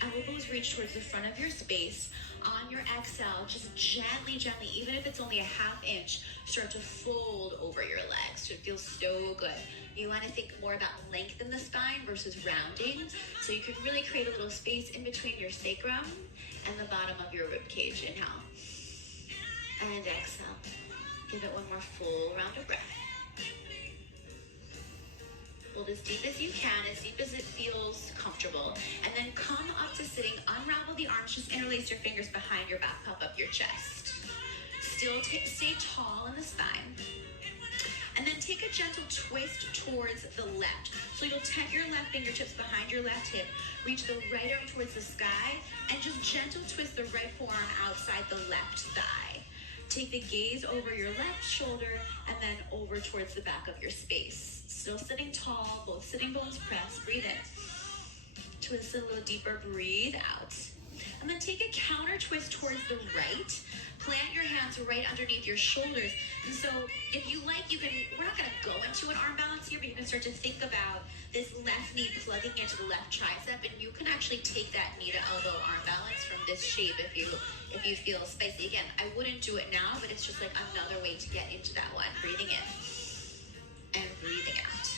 Elbows reach towards the front of your space. On your exhale, just gently, even if it's only a ½ inch, start to fold over your legs. So it feels so good. You want to think more about length in the spine versus rounding. So you can really create a little space in between your sacrum and the bottom of your rib cage. Inhale. And exhale. Give it one more full round of breath. Hold as deep as you can, as deep as it feels comfortable. And then come up to sitting, unravel the arms, just interlace your fingers behind your back, puff up your chest. Still stay tall in the spine. And then take a gentle twist towards the left. So you'll tent your left fingertips behind your left hip, reach the right arm towards the sky, and just gentle twist the right forearm outside the left thigh. Take the gaze over your left shoulder and then over towards the back of your space. Still sitting tall, both sitting bones pressed. Breathe in. Twist a little deeper, breathe out. And then take a counter twist towards the right. Plant your hands right underneath your shoulders. And so if you like, we're not going to go into an arm balance here, but you can start to think about this left knee plugging into the left tricep, and you can actually take that knee to elbow arm balance from this shape if you feel spicy. Again, I wouldn't do it now, but it's just like another way to get into that one. Breathing in and breathing out.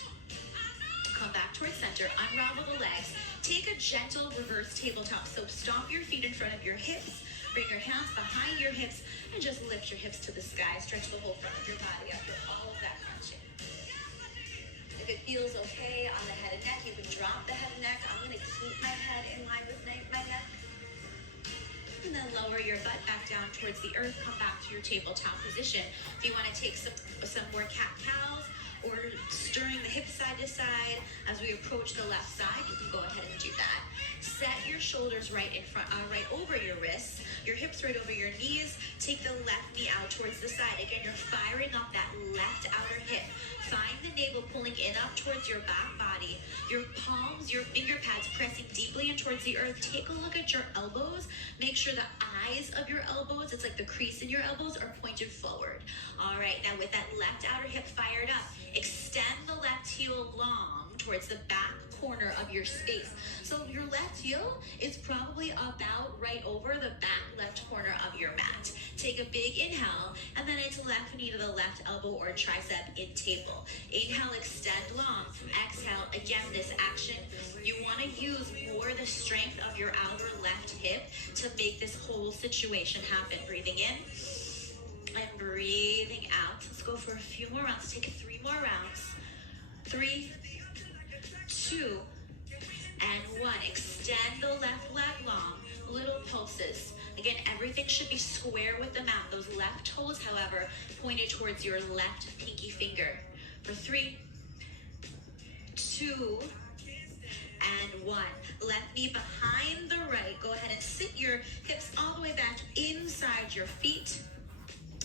Come back towards center, unravel the legs. Take a gentle reverse tabletop. So stomp your feet in front of your hips, bring your hands behind your hips, and just lift your hips to the sky. Stretch the whole front of your body after all of that crunching. If it feels okay on the head and neck, you can drop the head and neck. I'm going to keep my head in line with my neck. And then lower your butt back down towards the earth. Come back to your tabletop position. If you want to take some more cat-cows, or stirring the hips side to side as we approach the left side, you can go ahead and do that. Set your shoulders right in front, right over your wrists, your hips right over your knees. Take the left knee out towards the side. Again, you're firing up that left outer hip. Find the navel pulling in up towards your back body. Your palms, your finger pads pressing deeply in towards the earth. Take a look at your elbows. Make sure the eyes of your elbows, it's like the crease in your elbows, are pointed forward. All right, now with that left outer hip fired up, extend the left heel long towards the back corner of your space. So your left heel is probably about right over the back left corner of your mat. Take a big inhale, and then it's left knee to the left elbow or tricep in table. Inhale, extend long. Exhale, again, this action, you want to use more the strength of your outer left hip to make this whole situation happen. Breathing in and breathing out. Let's go for a few more rounds. Take 3 more rounds. 3, 2, and 1. Extend the left leg long. Little pulses. Again, everything should be square with the mat. Those left toes, however, pointed towards your left pinky finger. For 3, 2, and 1. Left knee behind the right. Go ahead and sit your hips all the way back inside your feet.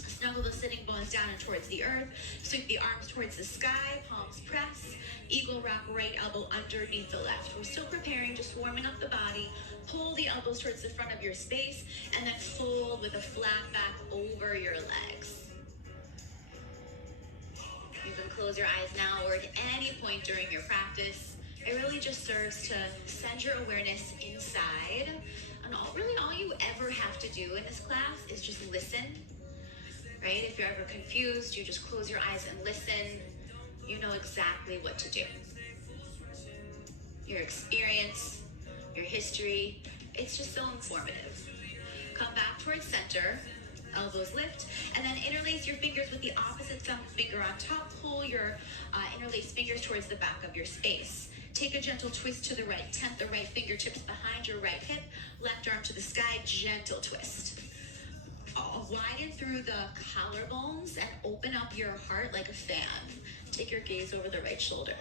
Snuggle the sitting bones down and towards the earth. Sweep the arms towards the sky. Palms press. Eagle wrap right elbow underneath the left. We're still preparing, just warming up the body. Pull the elbows towards the front of your space, and then fold with a flat back over your legs. You can close your eyes now or at any point during your practice. It really just serves to send your awareness inside. And all you ever have to do in this class is just listen. Right? If you're ever confused, you just close your eyes and listen. You know exactly what to do. Your experience, your history, it's just so informative. Come back towards center, elbows lift, and then interlace your fingers with the opposite thumb finger on top. Pull your interlaced fingers towards the back of your space. Take a gentle twist to the right. Tent the right fingertips behind your right hip, left arm to the sky, gentle twist. Widen through the collarbones and open up your heart like a fan. Take your gaze over the right shoulder.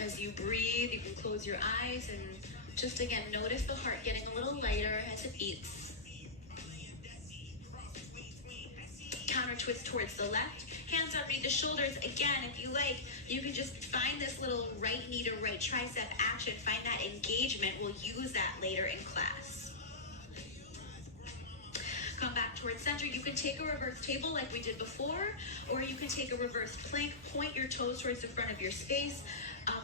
As you breathe, you can close your eyes and just again notice the heart getting a little lighter as it beats. Counter twist towards the left. Hands underneath the shoulders. Again, if you like, you can just find this little right knee to right tricep action. Find that engagement. We'll use that later in class. Come back towards center. You can take a reverse table like we did before, or you can take a reverse plank, point your toes towards the front of your space,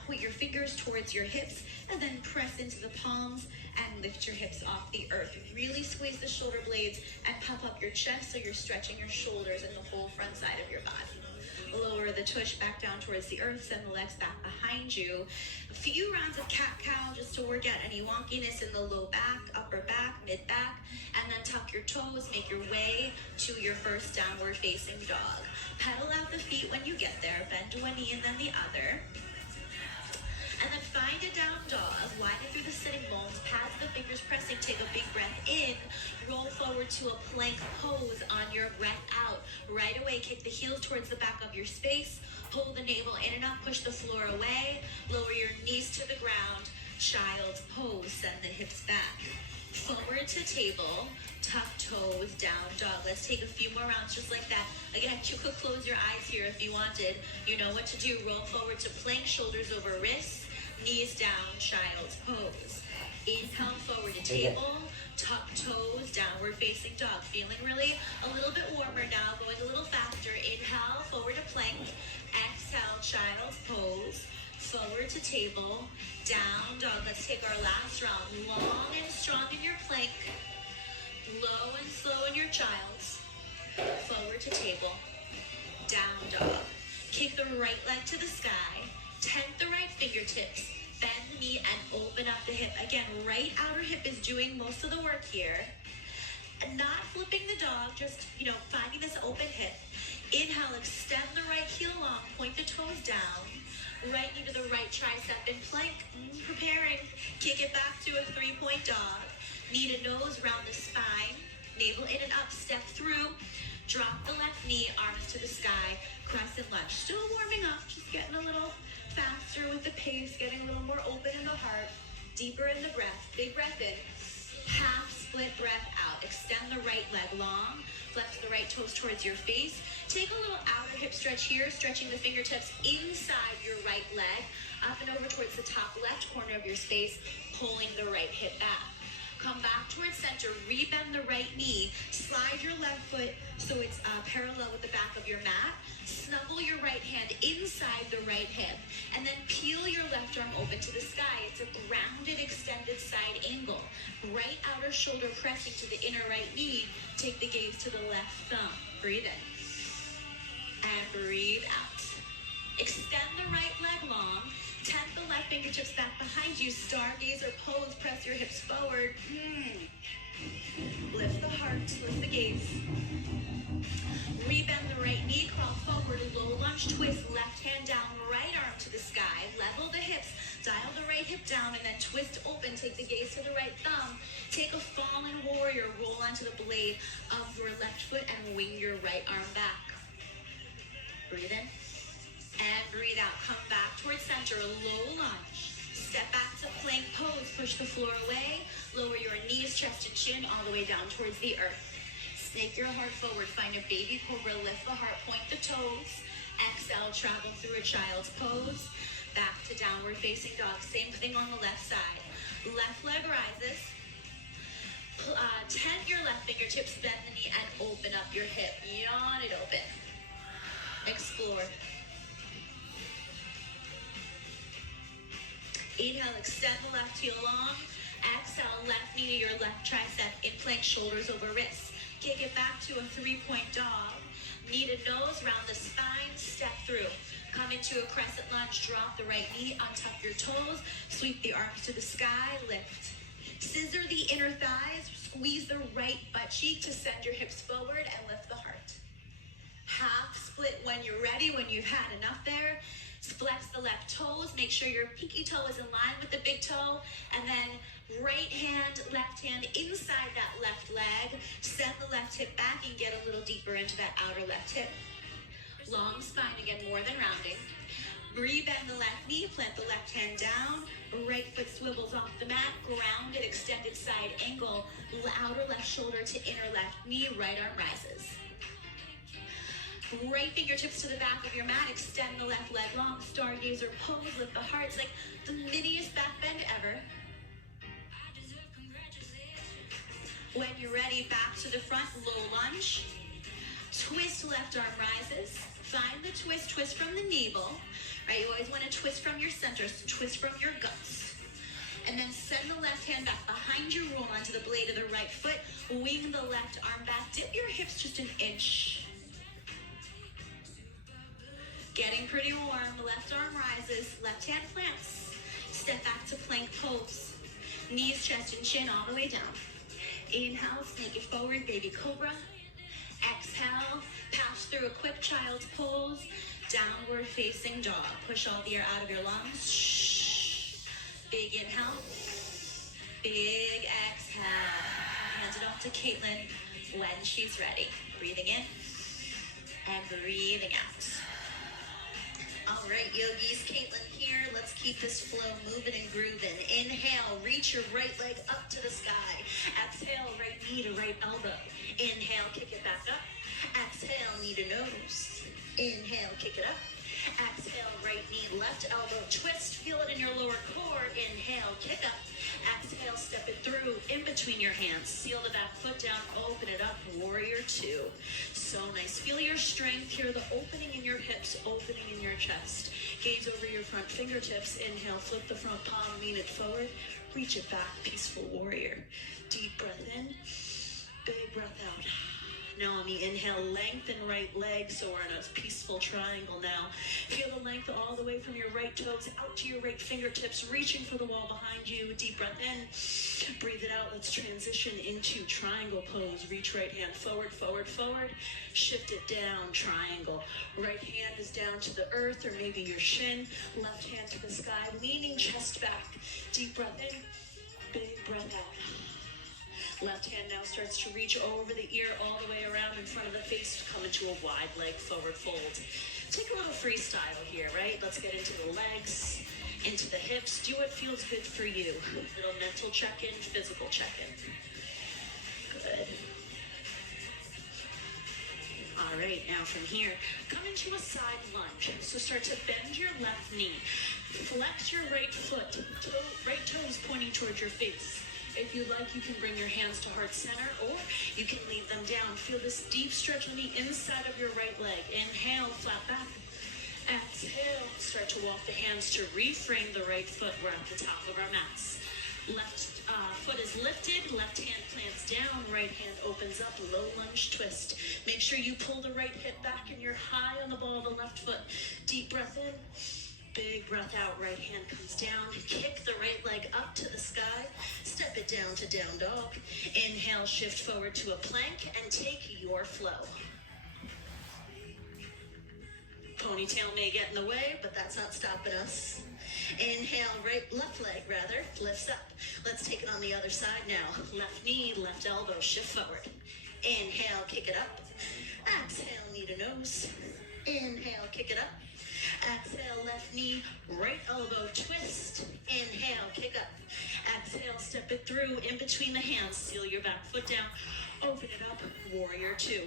point your fingers towards your hips, and then press into the palms and lift your hips off the earth. Really squeeze the shoulder blades and puff up your chest so you're stretching your shoulders and the whole front side of your body. Lower the tush back down towards the earth, send the legs back behind you. A few rounds of cat-cow just to work out any wonkiness in the low back, upper back, mid-back, and then tuck your toes, make your way to your first downward facing dog. Pedal out the feet when you get there, bend to a knee and then the other. And then find a down dog, widen through the sitting bones, pads the fingers pressing, take a big breath in, roll forward to a plank pose on your breath out. Right away, kick the heels towards the back of your space, pull the navel in and up, push the floor away, lower your knees to the ground, child's pose, send the hips back. Forward to table, tuck toes, down dog. Let's take a few more rounds just like that. Again, you could close your eyes here if you wanted. You know what to do. Roll forward to plank, shoulders over wrists, knees down, child's pose. Inhale forward to table, tuck toes, downward facing dog. Feeling really a little bit warmer now, going a little faster. Inhale forward to plank, exhale child's pose, forward to table, down dog. Let's take our last round. Long and strong in your plank, low and slow in your child's, forward to table, down dog. Kick the right leg to the sky, tent the right fingertips, bend the knee and open up the hip. Again, right outer hip is doing most of the work here. And not flipping the dog, just, finding this open hip. Inhale, extend the right heel long, point the toes down. Right knee to the right tricep in plank. Preparing. Kick it back to a 3-point dog. Knee to nose, round the spine. Navel in and up, step through. Drop the left knee, arms to the sky. Crescent lunge. Still warming up, just getting a little faster with the pace, getting a little more open in the heart. Deeper in the breath. Big breath in. Half split breath out. Extend the right leg long. Flex the right toes towards your face. Take a little outer hip stretch here, stretching the fingertips inside your right leg, up and over towards the top left corner of your space, pulling the right hip back. Come back towards center, rebend the right knee, slide your left foot so it's parallel with the back of your mat, snuggle your right hand inside the right hip, and then peel your left arm open to the sky. It's a grounded, extended side angle. Right outer shoulder pressing to the inner right knee. Take the gaze to the left thumb. Breathe in. And breathe out. Extend the right leg long. Tent the left fingertips back behind you. Stargazer pose. Press your hips forward. Lift the heart. Lift the gaze. Rebend the right knee. Crawl forward. Low lunge twist. Left hand down. Right arm to the sky. Level the hips. Dial the right hip down and then twist open. Take the gaze to the right thumb. Take a fallen warrior. Roll onto the blade of your left foot and wing your right arm back. Breathe in and breathe out. Come back towards center. Low lunge. Step back to plank pose. Push the floor away. Lower your knees, chest and chin all the way down towards the earth. Snake your heart forward. Find a baby cobra. Lift the heart. Point the toes. Exhale. Travel through a child's pose. Back to downward facing dog. Same thing on the left side. Left leg rises. Tent your left fingertips. Bend the knee and open up your hip. Yawn it open. Explore. Inhale, extend the left heel long. Exhale, left knee to your left tricep in plank, shoulders over wrists. Kick it back to a 3-point dog. Knee to nose, round the spine, step through. Come into a crescent lunge, drop the right knee, untuck your toes, sweep the arms to the sky, lift. Scissor the inner thighs, squeeze the right butt cheek to send your hips forward and lift the heart. Half split when you're ready, when you've had enough there. Flex the left toes, make sure your pinky toe is in line with the big toe, and then right hand, left hand inside that left leg. Send the left hip back and get a little deeper into that outer left hip. Long spine again, more than rounding. Rebend the left knee, plant the left hand down. Right foot swivels off the mat, grounded, extended side angle. Outer left shoulder to inner left knee, right arm rises. Right fingertips to the back of your mat, extend the left leg long, stargazer pose, lift the heart. It's like the miniest back bend ever. When you're ready, back to the front, low lunge. Twist, left arm rises. Find the twist from the navel. Right, you always want to twist from your center, so twist from your guts. And then send the left hand back behind you, roll onto the blade of the right foot, wing the left arm back, dip your hips just an inch. Getting pretty warm, left arm rises, left hand plants. Step back to plank pose. Knees, chest, and chin all the way down. Inhale, snake it forward, baby cobra. Exhale, pass through a quick child's pose. Downward facing dog. Push all the air out of your lungs. Shh. Big inhale. Big exhale. Hand it off to Caitlin when she's ready. Breathing in and breathing out. All right, yogis, Caitlin here. Let's keep this flow moving and grooving. Inhale, reach your right leg up to the sky. Exhale, right knee to right elbow. Inhale, kick it back up. Exhale, knee to nose. Inhale, kick it up. Exhale, right knee, left elbow, twist. Feel it in your lower core. Inhale, kick up. Exhale, step it through in between your hands. Seal the back foot down, open it up, warrior two. So nice. Feel your strength here, the opening in your hips, opening in your chest. Gaze over your front fingertips. Inhale, flip the front palm, lean it forward. Reach it back, peaceful warrior. Deep breath in, big breath out. Now on the inhale, lengthen right leg, so we're in a peaceful triangle now. Feel the length all the way from your right toes out to your right fingertips, reaching for the wall behind you. Deep breath in, breathe it out. Let's transition into triangle pose. Reach right hand forward, forward, forward. Shift it down, triangle. Right hand is down to the earth or maybe your shin. Left hand to the sky, leaning chest back. Deep breath in, big breath out. Left hand now starts to reach over the ear all the way around in front of the face to come into a wide leg forward fold. Take a little freestyle here, right? Let's get into the legs, into the hips. Do what feels good for you. Little mental check-in, physical check-in. Good. All right, now from here, come into a side lunge. So start to bend your left knee. Flex your right foot, right toes pointing towards your face. If you like, you can bring your hands to heart center, or you can leave them down. Feel this deep stretch on the inside of your right leg. Inhale, flat back. Exhale, start to walk the hands to reframe the right foot. We're at the top of our mats. Left foot is lifted, left hand plants down, right hand opens up, low lunge twist. Make sure you pull the right hip back and you're high on the ball of the left foot. Deep breath in. Big breath out, right hand comes down. Kick the right leg up to the sky. Step it down to down dog. Inhale, shift forward to a plank and take your flow. Ponytail may get in the way, but that's not stopping us. Inhale, left leg lifts up. Let's take it on the other side now. Left knee, left elbow, shift forward. Inhale, kick it up. Exhale, knee to nose. Inhale, kick it up. Exhale, left knee, right elbow, twist. Inhale, kick up. Exhale, step it through in between the hands. Seal your back foot down. Open it up, warrior two.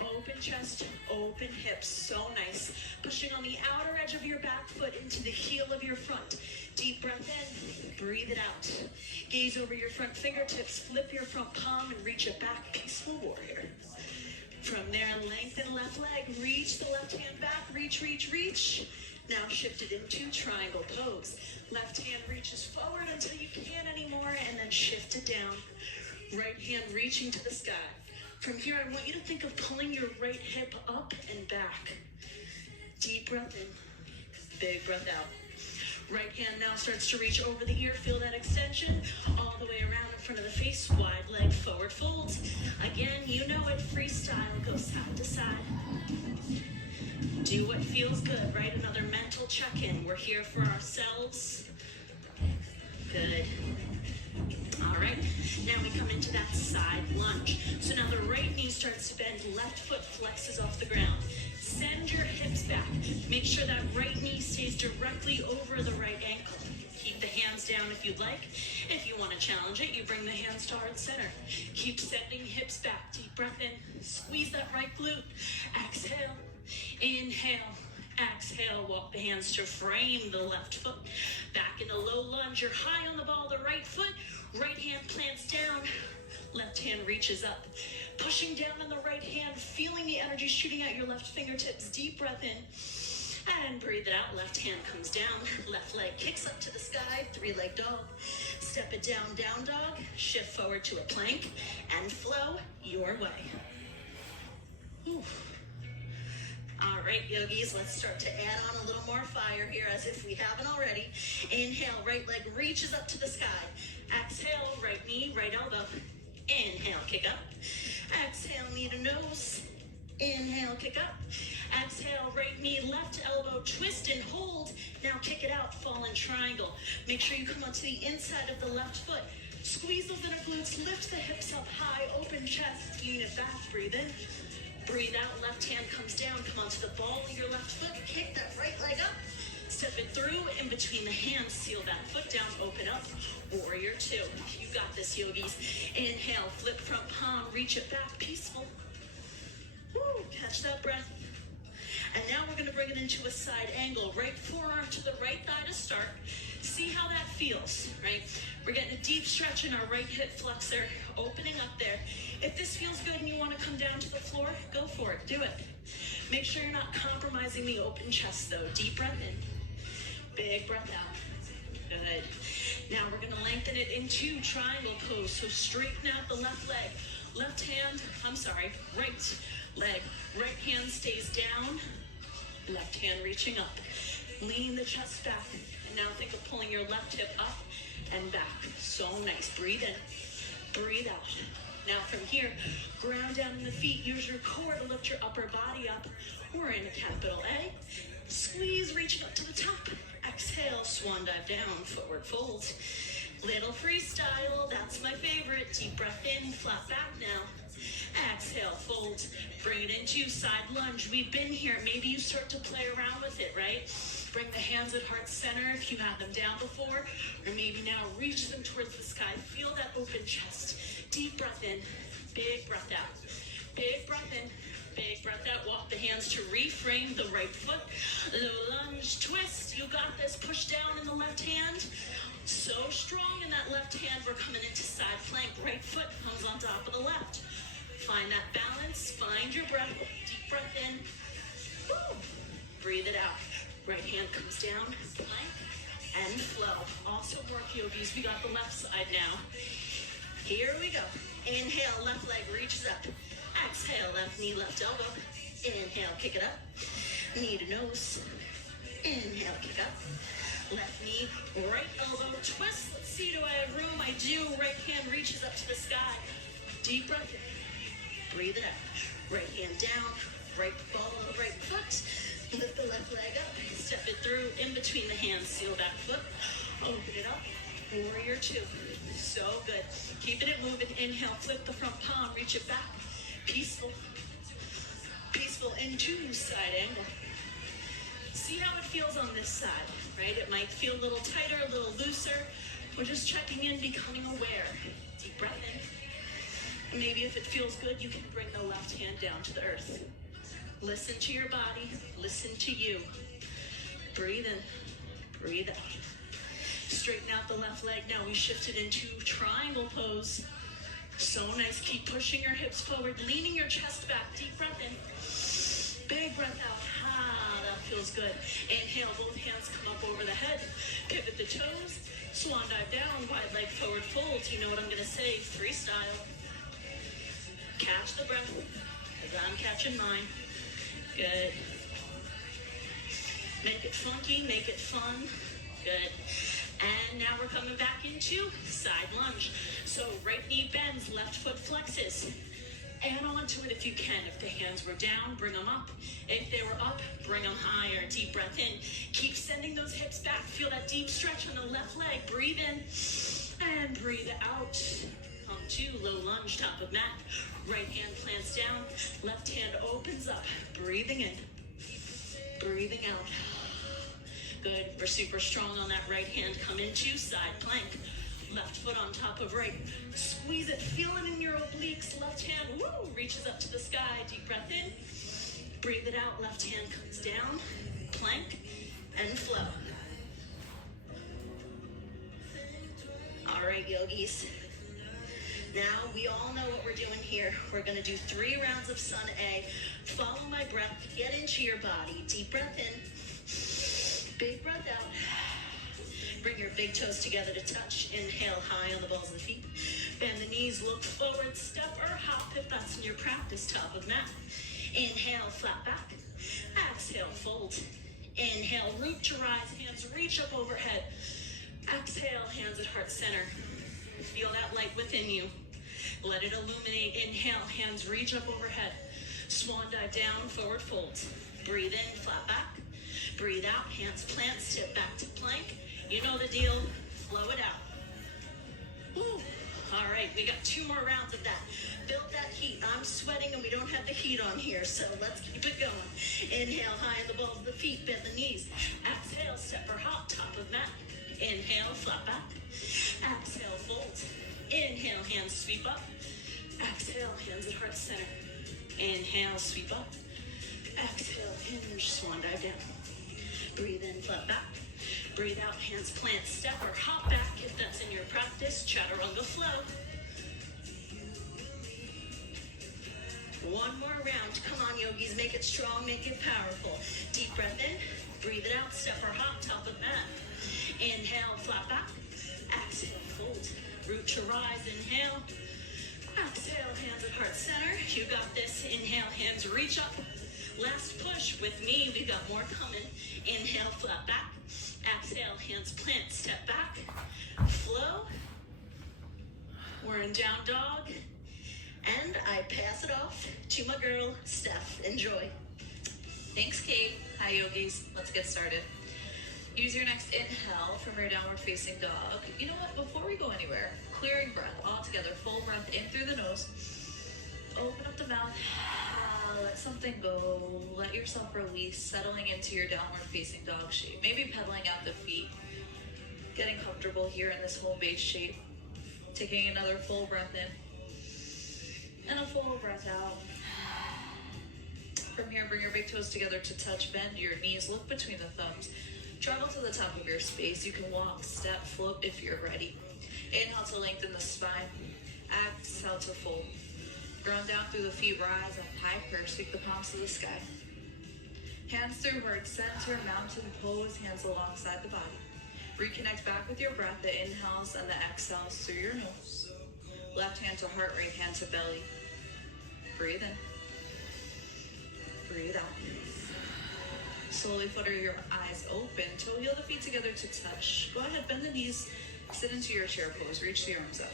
Open chest, open hips, so nice. Pushing on the outer edge of your back foot into the heel of your front. Deep breath in, breathe it out. Gaze over your front fingertips, flip your front palm and reach it back, peaceful warrior. From there, lengthen left leg, reach the left hand back, reach, reach, reach. Now shift it into triangle pose. Left hand reaches forward until you can't anymore, and then shift it down. Right hand reaching to the sky. From here, I want you to think of pulling your right hip up and back. Deep breath in, big breath out. Right hand now starts to reach over the ear. Feel that extension all the way around in front of the face. Wide leg forward fold. Again, you know it. Freestyle. Go side to side. Do what feels good, right? Another mental check-in. We're here for ourselves. Good. All right. Now we come into that side lunge. So now the right knee starts to bend. Left foot flexes off the ground. Send your hips back. Make sure that right knee stays directly over the right ankle. Keep the hands down if you'd like. If you want to challenge it, you bring the hands to heart center. Keep sending hips back. Deep breath in. Squeeze that right glute. Exhale. Inhale. Exhale, walk the hands to frame the left foot. Back in a low lunge, you're high on the ball, the right foot. Right hand plants down, left hand reaches up. Pushing down on the right hand, feeling the energy shooting out your left fingertips. Deep breath in. And breathe it out. Left hand comes down. Left leg kicks up to the sky. 3-leg dog. Step it down, down dog. Shift forward to a plank and flow your way. Oof. All right, yogis, let's start to add on a little more fire here as if we haven't already. Inhale, right leg reaches up to the sky. Exhale, right knee, right elbow. Inhale, kick up. Exhale, knee to nose. Inhale, kick up. Exhale, right knee, left elbow, twist and hold. Now kick it out, fall in triangle. Make sure you come onto the inside of the left foot. Squeeze those inner glutes, lift the hips up high, open chest, lean it back, breathe in. Breathe out, left hand comes down, come onto the ball of your left foot, kick that right leg up, step it through, in between the hands, seal that foot down, open up, warrior two. You got this, yogis. Inhale, flip front palm, reach it back, peaceful. Woo, catch that breath. And now we're gonna bring it into a side angle, right forearm to the right thigh to start. See how that feels, right? We're getting a deep stretch in our right hip flexor, opening up there. If this feels good and you want to come down to the floor, go for it, do it. Make sure you're not compromising the open chest though. Deep breath in, big breath out. Good. Now we're gonna lengthen it into triangle pose. So straighten out the left leg. Right leg. Right hand stays down, left hand reaching up. Lean the chest back. And now think of pulling your left hip up and back. So nice. Breathe in, breathe out. Now from here, ground down in the feet. Use your core to lift your upper body up. We're in a capital A. Squeeze, reaching up to the top. Exhale, swan dive down, footward fold. Little freestyle, that's my favorite. Deep breath in, flat back now. Exhale, fold. Bring it into side lunge. We've been here. Maybe you start to play around with it, right? Bring the hands at heart center if you had them down before, or maybe now reach them towards the sky. Feel that open chest. Deep breath in, big breath out. Big breath in, big breath out. Walk the hands to reframe the right foot. Low lunge, twist. You got this. Push down in the left hand. So strong in that left hand. We're coming into side plank. Right foot comes on top of the left. Find that balance. Find your breath. Deep breath in. Woo. Breathe it out. Right hand comes down. Plank and flow. Awesome work, yogis. We got the left side now. Here we go. Inhale, left leg reaches up. Exhale, left knee, left elbow. Inhale, kick it up. Knee to nose. Inhale, kick up. Left knee, right elbow, twist. Let's see, do I have room? I do. Right hand reaches up to the sky. Deep breath in. Breathe it out. Right hand down. Right ball of the right foot. Lift the left leg up. Step it through in between the hands. Seal back foot. Open it up. Warrior two. So good. Keeping it moving. Inhale, flip the front palm, reach it back. Peaceful. Peaceful into side angle. See how it feels on this side, right? It might feel a little tighter, a little looser. We're just checking in, becoming aware. Deep breath in. And maybe if it feels good, you can bring the left hand down to the earth. Listen to your body. Listen to you. Breathe in. Breathe out. Straighten out the left leg. Now we shifted into triangle pose. So nice. Keep pushing your hips forward, leaning your chest back. Deep breath in. Big breath out. Ah, that feels good. Inhale, both hands come up over the head. Pivot the toes. Swan dive down. Wide leg forward fold. You know what I'm going to say. Freestyle. Catch the breath as I'm catching mine. Good. Make it funky. Make it fun. Good. And now we're coming back into side lunge. So right knee bends, left foot flexes. Add on to it if you can. If the hands were down, bring them up. If they were up, bring them higher. Deep breath in. Keep sending those hips back. Feel that deep stretch on the left leg. Breathe in and breathe out. Come to low lunge, top of mat. Right hand plants down. Left hand opens up. Breathing in. Breathing out. Good. We're super strong on that right hand. Come into side plank. Left foot on top of right. Squeeze it. Feel it in your obliques. Left hand, woo, reaches up to the sky. Deep breath in. Breathe it out. Left hand comes down. plank and flow. All right, yogis. Now we all know what we're doing here. We're gonna do 3 rounds of sun A. Follow my breath, get into your body. Deep breath in, big breath out. Bring your big toes together to touch. Inhale high on the balls of the feet. Bend the knees, look forward, step or hop if that's in your practice, top of mat. Inhale, flat back. Exhale, fold. Inhale, root to rise, hands reach up overhead. Exhale, hands at heart center. Feel that light within you. Let it illuminate. Inhale, hands reach up overhead. Swan dive down, forward fold. Breathe in, flat back. Breathe out, hands plant, step back to plank. You know the deal, flow it out. Woo. All right, we got 2 more rounds of that. Build that heat. I'm sweating and we don't have the heat on here, so let's keep it going. Inhale, high in the balls of the feet, bend the knees. Exhale, step or hop, top of mat. Inhale, flat back. Exhale, fold. Inhale, hands sweep up. Exhale, hands at heart center. Inhale, sweep up. Exhale, hinge, swan dive down. Breathe in, flat back. Breathe out, hands plant, step or hop back if that's in your practice. Chaturanga flow. 1 more round. Come on, yogis. Make it strong, make it powerful. Deep breath in. Breathe it out, step or hop, top of mat. Inhale, flat back. Exhale, fold. Root to rise, inhale. Exhale, hands at heart center. You got this. Inhale, hands reach up. Last push with me. We got more coming. Inhale, flat back. Exhale, hands plant, step back. Flow. We're in down dog. And I pass it off to my girl, Steph. Enjoy. Thanks, Kate. Hi, yogis. Let's get started. Use your next inhale from your downward facing dog. You know what? Before we go anywhere, clearing breath all together. Full breath in through the nose. Open up the mouth. Let something go. Let yourself release, settling into your downward facing dog shape. Maybe pedaling out the feet. Getting comfortable here in this home base shape. Taking another full breath in. And a full breath out. From here, bring your big toes together to touch. Bend your knees. Look between the thumbs. Travel to the top of your space. You can walk, step, float if you're ready. Inhale to lengthen the spine. Exhale to fold. Ground down through the feet. Rise up high first. Sweep the palms to the sky. Hands through heart center. Mountain pose. Hands alongside the body. Reconnect back with your breath. The inhales and the exhales through your nose. Left hand to heart. Right hand to belly. Breathe in. Breathe out. Slowly flutter your eyes open. Toe heel the feet together to touch. Go ahead, bend the knees. Sit into your chair pose. Reach the arms up.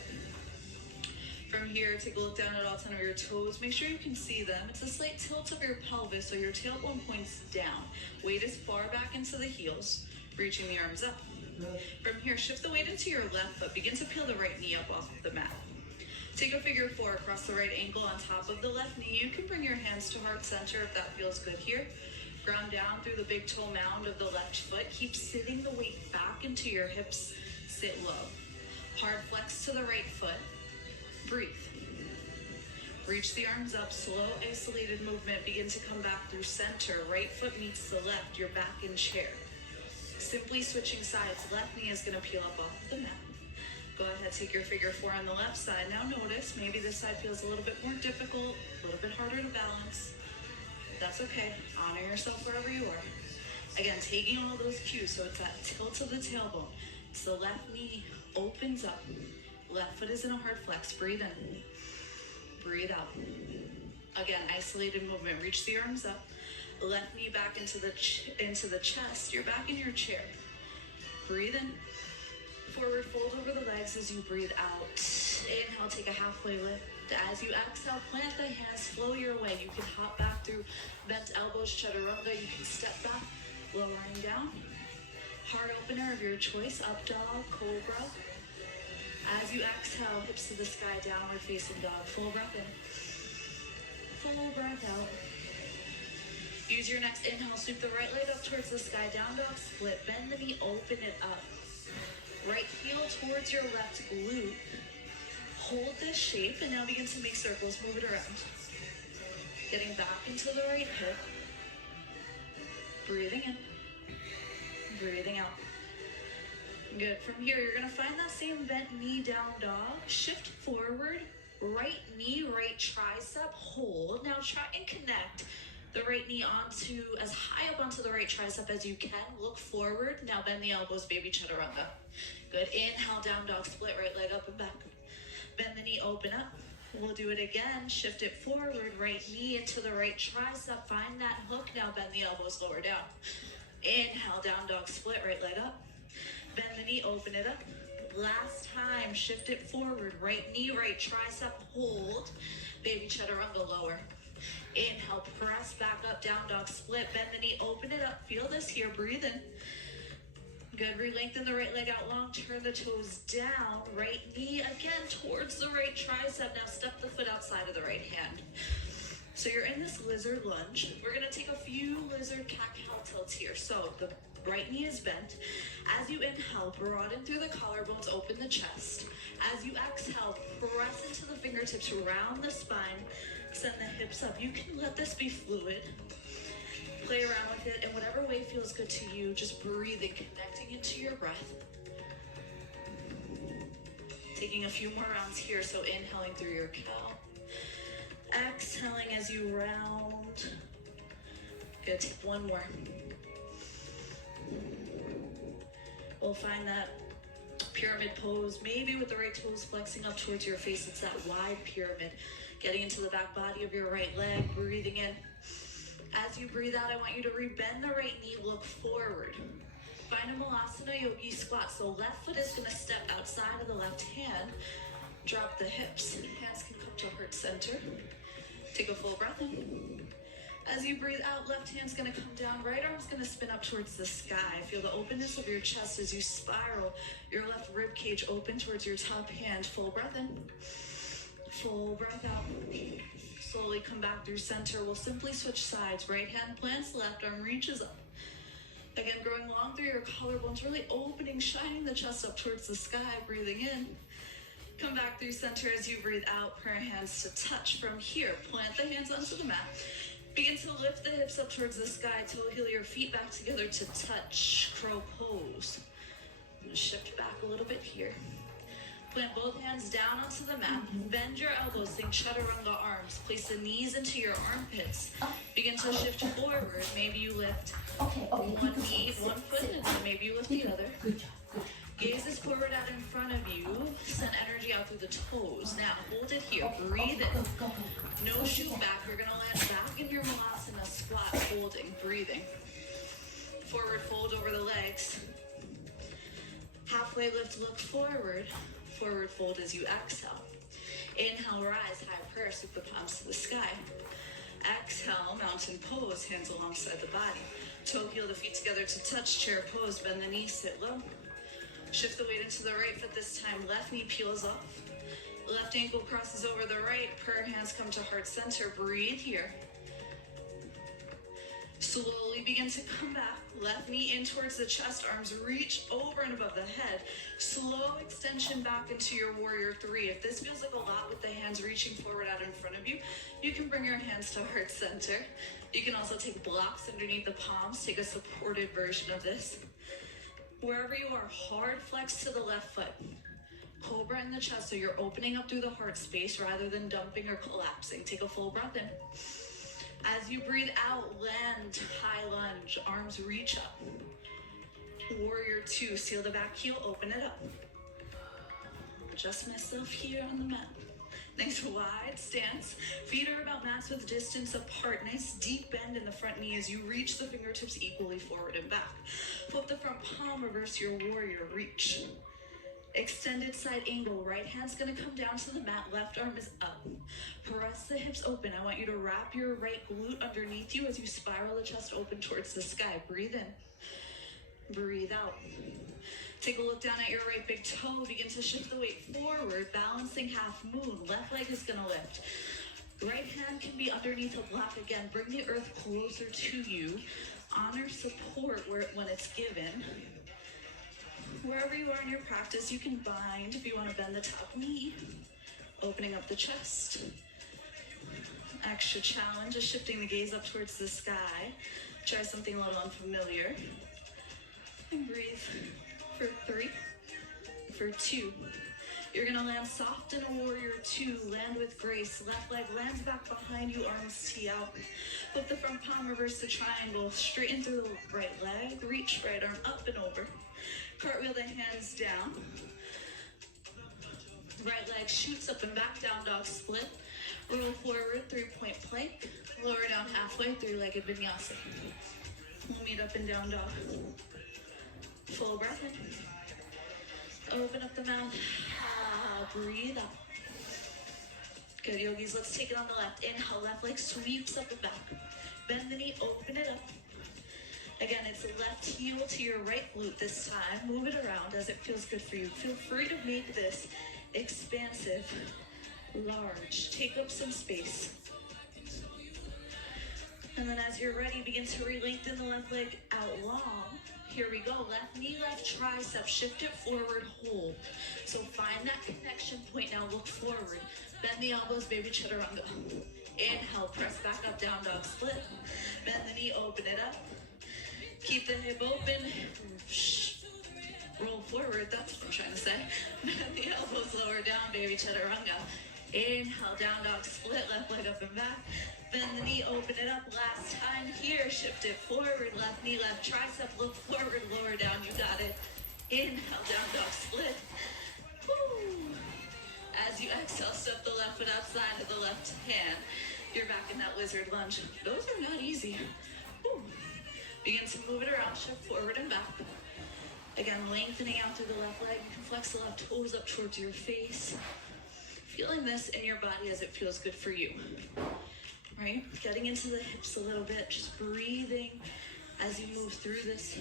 From here, take a look down at all 10 of your toes. Make sure you can see them. It's a slight tilt of your pelvis, so your tailbone points down. Weight is far back into the heels, reaching the arms up. From here, shift the weight into your left foot. Begin to peel the right knee up off of the mat. Take a figure 4 across the right ankle on top of the left knee. You can bring your hands to heart center if that feels good here. Ground down through the big toe mound of the left foot. Keep sitting the weight back into your hips. Sit low. Hard flex to the right foot. Breathe. Reach the arms up. Slow, isolated movement. Begin to come back through center. Right foot meets the left. You're back in chair. Simply switching sides. Left knee is going to peel up off the mat. Go ahead, take your figure 4 on the left side. Now notice, maybe this side feels a little bit more difficult, a little bit harder to balance. That's okay. Honor yourself wherever you are. Again, taking all those cues, so it's that tilt of the tailbone. It's the left knee opens up. Left foot is in a hard flex. Breathe in. Breathe out. Again, isolated movement. Reach the arms up. Left knee back into the chest. You're back in your chair. Breathe in. Forward fold over the legs as you breathe out. Inhale, take a halfway lift. As you exhale, plant the hands, flow your way. You can hop back through bent elbows, chaturanga. You can step back, lowering down. Heart opener of your choice, up dog, cobra. As you exhale, hips to the sky, downward facing dog. Full breath in. Full breath out. Use your next inhale, sweep the right leg up towards the sky, down dog, split. Bend the knee, open it up. Right heel towards your left glute. Hold this shape and now begin to make circles. Move it around. Getting back into the right hip. Breathing in. breathing out. Good. From here, you're gonna find that same bent knee down dog. Shift forward, right knee, right tricep, hold. Now try and connect the right knee onto, as high up onto the right tricep as you can. Look forward. Now bend the elbows, baby chaturanga. Good. Inhale, down dog split, right leg up and back. Bend the knee, open up. We'll do it again. Shift it forward, right knee into the right tricep. Find that hook. Now bend the elbows, lower down. Inhale, down dog split, right leg up. Bend the knee, open it up. Last time, shift it forward, right knee, right tricep, hold. Baby chaturanga, lower. Inhale, press back up, down dog split. Bend the knee, open it up. Feel this here, breathe in. Good, re-lengthen the right leg out long, turn the toes down, right knee again towards the right tricep. Now step the foot outside of the right hand. So you're in this lizard lunge. We're gonna take a few lizard cat-cow tilts here. So the right knee is bent. As you inhale, broaden through the collarbones, open the chest. As you exhale, press into the fingertips, round the spine, send the hips up. You can let this be fluid. Play around with it in whatever way feels good to you. Just breathing, connecting into your breath. Taking a few more rounds here. So inhaling through your cow. Exhaling as you round. Good, take one more. We'll find that pyramid pose, maybe with the right toes flexing up towards your face. It's that wide pyramid. Getting into the back body of your right leg, breathing in. As you breathe out, I want you to rebend the right knee, look forward. Find a Malasana Yogi squat. So left foot is gonna step outside of the left hand. Drop the hips, hands can come to heart center. Take a full breath in. As you breathe out, left hand's gonna come down, right arm's gonna spin up towards the sky. Feel the openness of your chest as you spiral your left rib cage open towards your top hand. Full breath in, full breath out. Slowly come back through center. We'll simply switch sides. Right hand plants, left arm reaches up. Again, growing long through your collarbones, really opening, shining the chest up towards the sky, breathing in. Come back through center as you breathe out, prayer hands to touch. From here, plant the hands onto the mat. Begin to lift the hips up towards the sky. Toe heel your feet back together to touch. Crow pose. Shift back a little bit here. Plant both hands down onto the mat. Bend your elbows. Think chaturanga arms. Place the knees into your armpits. Begin to shift forward. Maybe you lift one knee, one foot, and then maybe you lift the other. Gaze is forward out in front of you. Send energy out through the toes. Now hold it here. Breathe in. No shoot back. You're gonna land back in your Malasana squat, holding, breathing. Forward fold over the legs. Halfway lift, look forward. Forward fold as you exhale. Inhale, rise, high prayer, sweep the palms to the sky. Exhale, mountain pose, hands alongside the body. Toe heel the feet together to touch, chair pose, bend the knees, sit low. Shift the weight into the right foot this time. Left knee peels up. Left ankle crosses over the right. Prayer hands come to heart center. Breathe here. Slowly begin to come back. Left knee in towards the chest. Arms reach over and above the head. Slow extension back into your warrior three. If this feels like a lot with the hands reaching forward out in front of you, you can bring your hands to heart center. You can also take blocks underneath the palms. Take a supported version of this. Wherever you are, hard flex to the left foot. Cobra in the chest, so you're opening up through the heart space rather than dumping or collapsing. Take a full breath in. As you breathe out, land, high lunge, arms reach up. Warrior two, seal the back heel, open it up. Adjust myself here on the mat. Nice wide stance. Feet are about max width distance apart. Nice deep bend in the front knee as you reach the fingertips equally forward and back. Flip the front palm, reverse your warrior, reach. Extended side angle. Right hand's gonna come down to the mat. Left arm is up. Press the hips open. I want you to wrap your right glute underneath you as you spiral the chest open towards the sky. Breathe in. Breathe out. Take a look down at your right big toe. Begin to shift the weight forward, balancing half moon. Left leg is gonna lift. Right hand can be underneath a block again. Bring the earth closer to you. Honor support when it's given. Wherever you are in your practice, you can bind if you want to bend the top knee. Opening up the chest. Extra challenge is shifting the gaze up towards the sky. Try something a little unfamiliar. And breathe. For 3, for 2. You're gonna land soft in a warrior 2. Land with grace. Left leg lands back behind you, arms tee out. Flip the front palm, reverse the triangle. Straighten through the right leg. Reach right arm up and over. Cartwheel the hands down. Right leg shoots up and back, down dog split. Roll forward, 3-point plank. Lower down halfway, 3-legged vinyasa. We'll meet up and down dog. Full breath in. Open up the mouth. Breathe out. Good, yogis. Let's take it on the left. Inhale, left leg sweeps up and back. Bend the knee, open it up. Again, it's left heel to your right glute this time. Move it around as it feels good for you. Feel free to make this expansive, large. Take up some space. And then as you're ready, begin to re-lengthen the left leg out long. Here we go. Left knee, left tricep. Shift it forward, hold. So find that connection point now. Look forward. Bend the elbows, baby chaturanga. Inhale, press back up, down dog split. Bend the knee, open it up. Keep the hip open. Roll forward, that's what I'm trying to say. Bend the elbows lower down, baby chaturanga. Inhale, down dog split, left leg up and back. Bend the knee, open it up. Last time here, shift it forward. Left knee, left tricep, look forward, lower down, you got it. Inhale, down dog split. Woo. As you exhale, step the left foot outside of the left hand. You're back in that lizard lunge. Those are not easy. Woo. Begin to move it around, shift forward and back. Again, lengthening out through the left leg. You can flex the left toes up towards your face. Feeling this in your body as it feels good for you. Right? Getting into the hips a little bit, just breathing as you move through this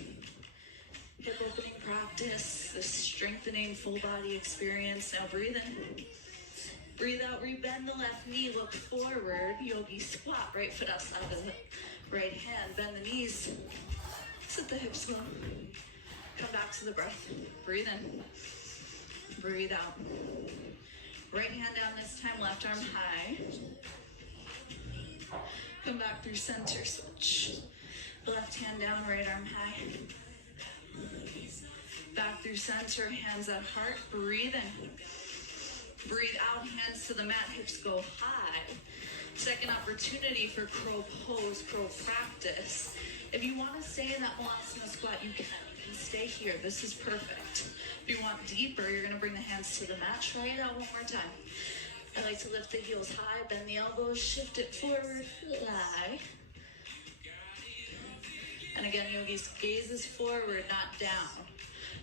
hip opening practice, this strengthening full body experience. Now breathe in. Breathe out, rebend the left knee, look forward, yogi squat, right foot outside of the right hand, bend the knees, sit the hips low, come back to the breath, breathe in, breathe out. Right hand down this time, left arm high. Come back through center switch. Left hand down, right arm high. Back through center, hands at heart. Breathe in. Breathe out, hands to the mat, hips go high. Second opportunity for crow pose, crow practice. If you want to stay in that Vinyasa squat, you can. You can stay here. This is perfect. If you want deeper, you're going to bring the hands to the mat. Try it out one more time. I like to lift the heels high, bend the elbows, shift it forward, fly. And again, yogis, gaze is forward, not down.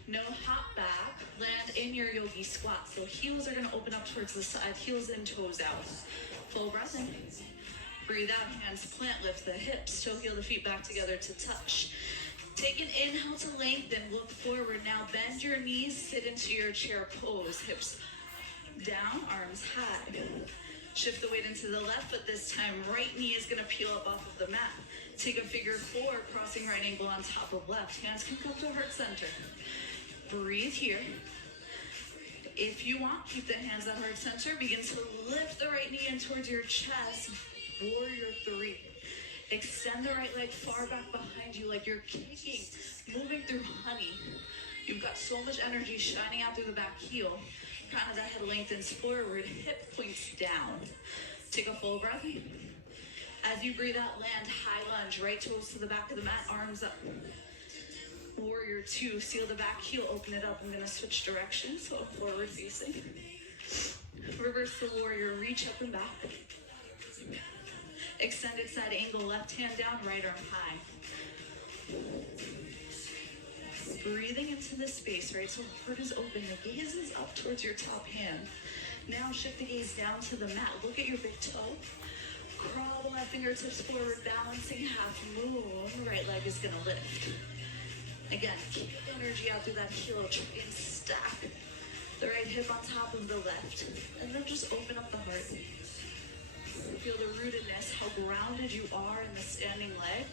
No hop back, land in your yogi squat. So heels are gonna open up towards the side, heels in, toes out. Full breath in. Breathe out, hands plant, lift the hips, toe heel the feet back together to touch. Take an inhale to lengthen, look forward. Now bend your knees, sit into your chair pose, hips down, arms high. Shift the weight into the left foot this time. Right knee is gonna peel up off of the mat. Take a figure 4, crossing right ankle on top of left. Hands can come to heart center. Breathe here. If you want, keep the hands at heart center. Begin to lift the right knee in towards your chest. Warrior 3. Extend the right leg far back behind you like you're kicking, moving through honey. You've got so much energy shining out through the back heel. Crown of the head lengthens forward, hip points down. Take a full breath. As you breathe out, land high lunge, right toes to the back of the mat, arms up. Warrior 2, seal the back heel, open it up. I'm gonna switch directions, so forward facing. Reverse the warrior, reach up and back. Extended side angle, left hand down, right arm high. Breathing into the space, right? So heart is open, the gaze is up towards your top hand. Now shift the gaze down to the mat. Look at your big toe. Crawl the left fingertips forward, balancing half moon. Right leg is gonna lift. Again, keep energy out through that heel. Try and stack the right hip on top of the left. And then just open up the heart. Feel the rootedness, how grounded you are in the standing leg.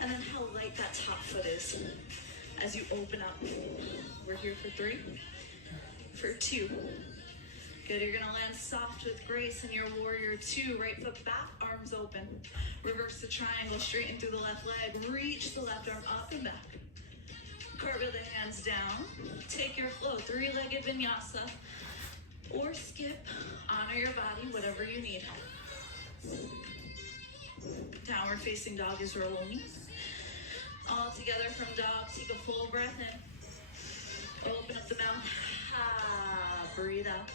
And then how light that top foot is as you open up. We're here for 3, for 2. Good, you're gonna land soft with grace in your warrior 2. Right foot back, arms open. Reverse the triangle, straighten through the left leg. Reach the left arm up and back. Cartwheel the hands down. Take your flow, three-legged vinyasa. Or skip, honor your body, whatever you need. Downward facing dog is rolling. All together from dog, take a full breath in. Open up the mouth. Breathe out.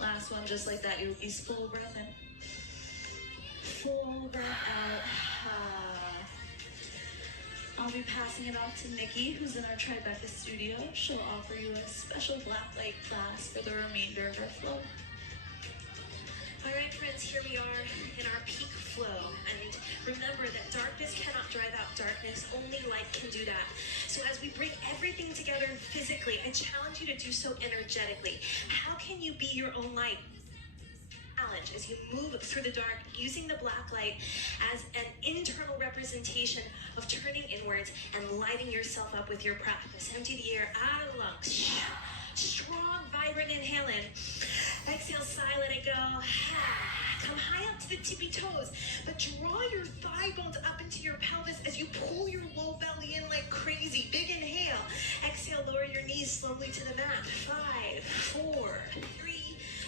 Last one, just like that, yogis, full breath in. Full breath out. I'll be passing it off to Nikki, who's in our Tribeca studio. She'll offer you a special black light class for the remainder of our flow. All right, friends, here we are in our peak flow. And remember that darkness cannot drive out darkness. Only light can do that. So as we bring everything together physically, I challenge you to do so energetically. How can you be your own light? Challenge as you move through the dark using the black light as an internal representation of turning inwards and lighting yourself up with your practice. Empty the air out of the lungs. Strong, vibrant inhale in. Exhale, sigh, let it go. Come high up to the tippy toes, but draw your thigh bones up into your pelvis as you pull your low belly in like crazy. Big inhale. Exhale, lower your knees slowly to the mat. 5, 4, 3,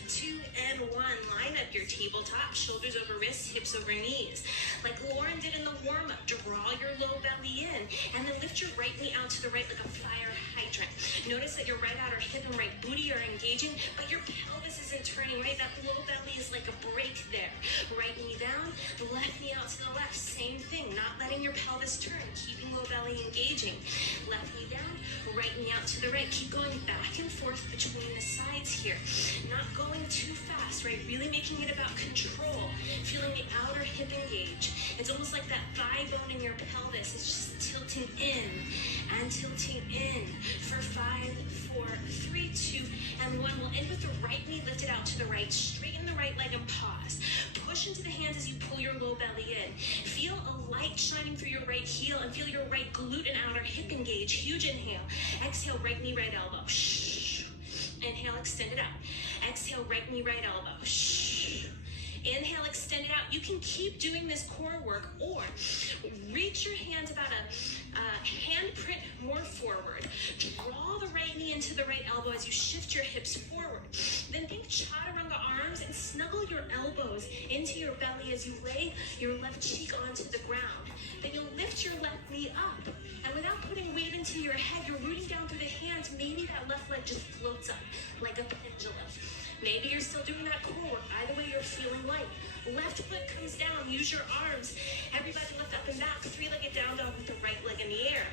2, and 1. Line up your tabletop, shoulders over wrists, hips over knees. Like Lauren did in the warm-up, draw your low belly in, and then lift your right knee out to the right like a fire hydrant. Notice that your right outer hip and right booty are engaging, but your pelvis isn't turning, right? That low belly is like a break there. Right knee down, left knee out to the left. Same thing, not letting your pelvis turn, keeping low belly engaging. Left knee down, right knee out to the right. Keep going back and forth between the sides here. Not going too fast, right? Really making it about control. Feeling the outer hip engage. It's almost like that thigh bone in your pelvis is just tilting in and tilting in for 5, 4, 3, 2, and 1. We'll end with the right knee lifted out to the right. Straighten the right leg and pause. Push into the hands as you pull your low belly in. Feel a light shining through your right heel and feel your right glute and outer hip engage. Huge inhale. Exhale, right knee, right elbow. Shh. Inhale, extend it out. Exhale, right knee, right elbow. Shh. Inhale, extend it out. You can keep doing this core work or reach your hands about a handprint more forward. Draw the right knee into the right elbow as you shift your hips forward. Then think chaturanga arms and snuggle your elbows into your belly as you lay your left cheek onto the ground. Then you'll lift your left knee up. And without putting weight into your head, you're rooting down through the hands. Maybe that left leg just floats up like a pendulum. Maybe you're still doing that core work. Either way, you're feeling light. Left foot comes down. Use your arms. Everybody lift up and back. Three-legged down dog with the right leg in the air.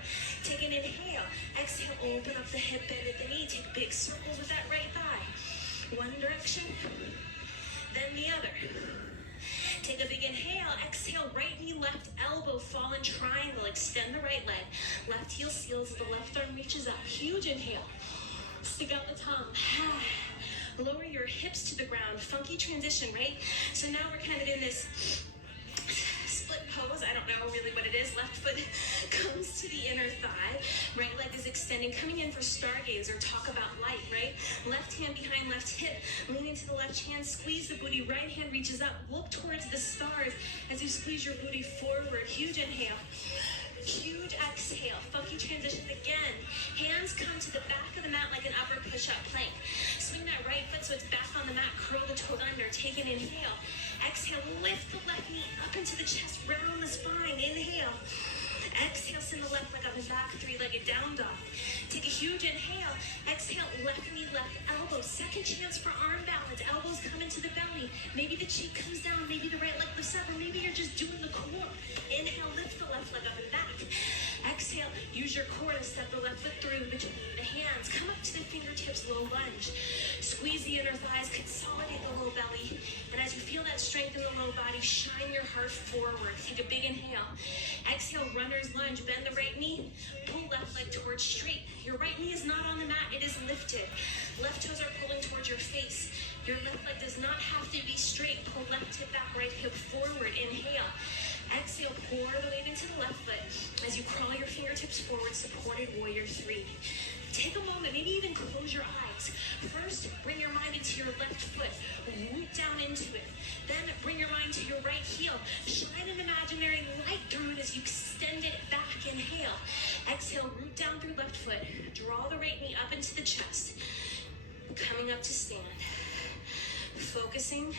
Take an inhale. Exhale, open up the hip, bend at the knee. Take big circles with that right thigh. One direction, then the other. Take a big inhale. Exhale, right knee, left elbow, fall in triangle. Extend the right leg. Left heel seals as the left arm reaches up. Huge inhale. Stick out the tongue. Lower your hips to the ground. Funky transition, right? So now we're kind of in this split pose. I don't know really what it is. Left foot comes to the inner thigh. Right leg is extending, coming in for stargaze or talk about light, right? Left hand behind left hip. Lean into the left hand. Squeeze the booty. Right hand reaches up. Look towards the stars as you squeeze your booty forward. Huge inhale. Huge exhale. Funky transition again. Hands come to the back of the mat like an upper push-up plank. Swing that right foot so it's back on the mat. Curl the toe under. Take an inhale. Exhale. Lift the left knee up into the chest. Round the spine. Inhale. Exhale. Send the left leg up and back. Three-legged down dog. Take a huge inhale. Exhale. Left knee, left elbow. Second chance for arm balance. Elbows come into the belly. Maybe the cheek comes down. Maybe the right leg lifts up. Or maybe you're just doing the core. Inhale. Lift the left leg up and back. Exhale, use your core to step the left foot through between the hands. Come up to the fingertips, low lunge. Squeeze the inner thighs, consolidate the low belly. And as you feel that strength in the low body, shine your heart forward. Take a big inhale. Exhale, runner's lunge. Bend the right knee. Pull left leg towards straight. Your right knee is not on the mat, it is lifted. Left toes are pulling towards your face. Your left leg does not have to be straight. Pull left hip back, right hip forward. Inhale. Exhale, pour the weight into the left foot as you crawl your fingertips forward, supported warrior 3. take a moment, maybe even close your eyes. First, bring your mind into your left foot, root down into it. Then bring your mind to your right heel. Shine an imaginary light through it as you extend it back. Inhale. Exhale, root down through left foot. Draw the right knee up into the chest. Coming up to stand. Focusing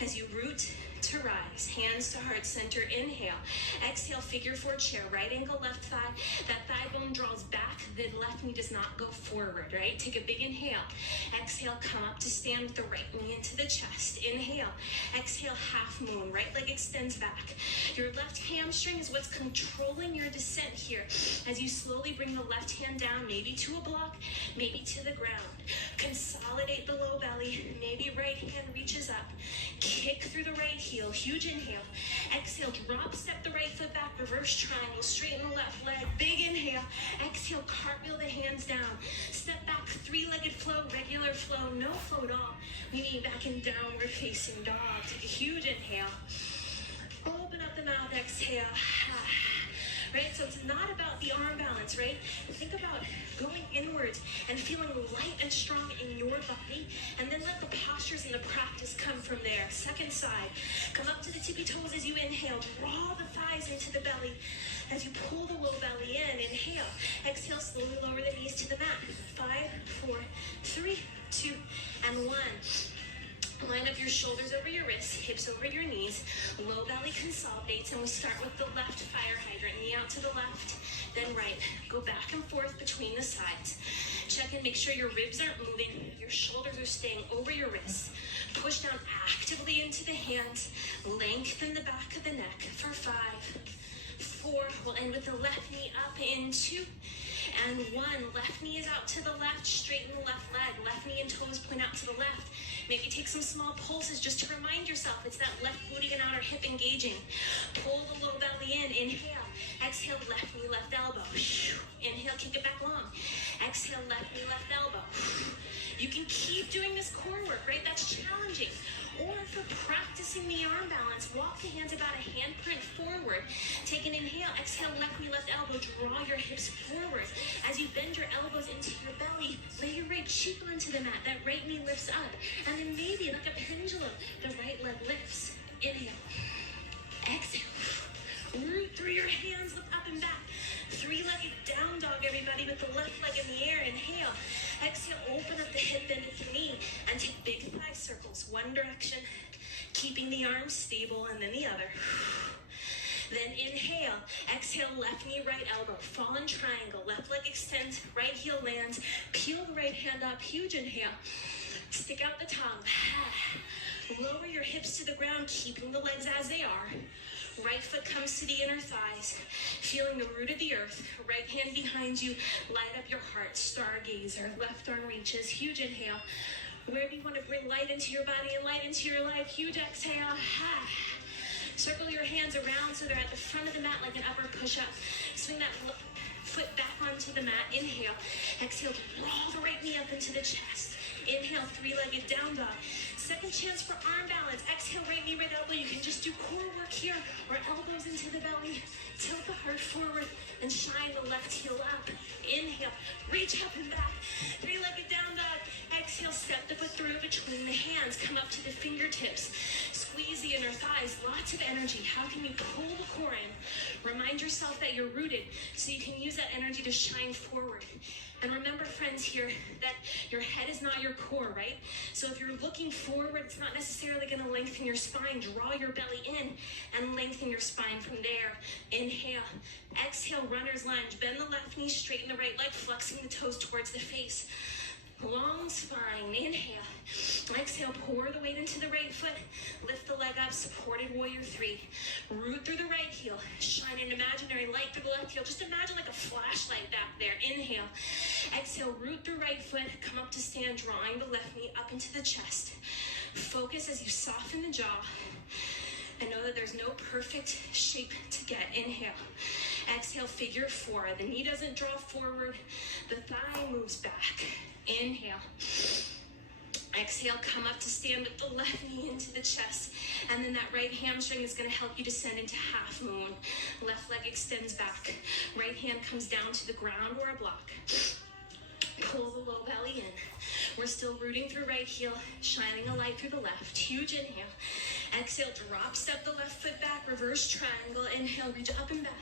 as you root to rise, hands to heart center. Inhale. Exhale, figure four chair, right ankle, left thigh. That thigh bone draws back, the left knee does not go forward, right? Take a big inhale. Exhale, come up to stand with the right knee into the chest. Inhale. Exhale, half moon, right leg extends back. Your left hamstring is what's controlling your descent here as you slowly bring the left hand down, maybe to a block, maybe to the ground. Consolidate the low belly, maybe right hand reaches up. Kick through the right heel, huge inhale. Exhale, drop step the right foot back, reverse triangle, straighten the left leg, big inhale. Exhale, cartwheel the hands down. Step back, three-legged flow, regular flow, no flow at all. We need back in downward facing dog. Take a huge inhale. Open up the mouth, exhale. Right, so it's not about the arm balance, right? Think about going inwards and feeling light and strong in your body, and then let the postures and the practice come from there. Second side, come up to the tippy toes as you inhale. Draw the thighs into the belly as you pull the low belly in. Inhale. Exhale, slowly lower the knees to the mat. 5, 4, 3, 2, and 1. Line up your shoulders over your wrists, hips over your knees, low belly consolidates, and we start with the left fire hydrant. Knee out to the left, then right. Go back and forth between the sides. Check and make sure your ribs aren't moving, your shoulders are staying over your wrists. Push down actively into the hands, lengthen the back of the neck for 5, 4, we'll end with the left knee up in 2, and 1. Left knee is out to the left, straighten the left leg, left knee and toes point out to the left. Maybe take some small pulses just to remind yourself it's that left booty and outer hip engaging. Pull the low belly in, inhale. Exhale, left knee, left elbow. Inhale, kick it back long. Exhale, left knee, left elbow. You can keep doing this core work, right? That's challenging. Or for practicing the arm balance, walk the hands about a handprint forward. Take an inhale, exhale, left knee, left elbow. Draw your hips forward. As you bend your elbows into your belly, lay your right cheek onto the mat. That right knee lifts up. And then maybe, like a pendulum, the right leg lifts. Inhale. Exhale. Root through your hands, lift up and back. Three-legged down dog, everybody, with the left leg in the air. Inhale. Exhale, open up the hip, bend at the knee, and take big thigh circles. One direction, keeping the arms stable, and then the other. Then inhale. Exhale, left knee, right elbow. Fallen triangle. Left leg extends, right heel lands. Peel the right hand up. Huge inhale. Stick out the tongue. Lower your hips to the ground, keeping the legs as they are. Right foot comes to the inner thighs, feeling the root of the earth. Right hand behind you, light up your heart, stargazer. Left arm reaches, huge inhale. Wherever you want to bring light into your body and light into your life, huge exhale. Circle your hands around so they're at the front of the mat like an upper push-up. Swing that foot back onto the mat. Inhale. Exhale, draw the right knee up into the chest. Inhale, three-legged down dog. Second chance for arm balance. Exhale, right knee, right elbow. You can just do core work here or elbows into the belly. Tilt the heart forward and shine the left heel up. Inhale, reach up and back. Three-legged down dog. Exhale, step the foot through between the hands. Come up to the fingertips. Squeeze the inner thighs. Lots of energy. How can you pull the core in? Remind yourself that you're rooted so you can use that energy to shine forward. And remember, friends, here, that your head is not your core, right? So if you're looking forward, it's not necessarily going to lengthen your spine. Draw your belly in and lengthen your spine from there. Inhale. Exhale, runner's lunge. Bend the left knee, straighten the right leg, flexing the toes towards the face. Long spine. Inhale. Exhale, pour the weight into the right foot. Lift the leg up, supported warrior 3. Root through the right heel. Shine an imaginary light through the left heel. Just imagine like a flashlight back there. Inhale. Exhale, root through right foot. Come up to stand, drawing the left knee up into the chest. Focus as you soften the jaw. And know that there's no perfect shape to get. Inhale. Exhale, figure 4. The knee doesn't draw forward. The thigh moves back. Inhale. Exhale, come up to stand with the left knee into the chest. And then that right hamstring is going to help you descend into half moon. Left leg extends back. Right hand comes down to the ground or a block. Pull the low belly in. We're still rooting through right heel, shining a light through the left. Huge inhale. Exhale, drop, step the left foot back, reverse triangle. Inhale, reach up and back.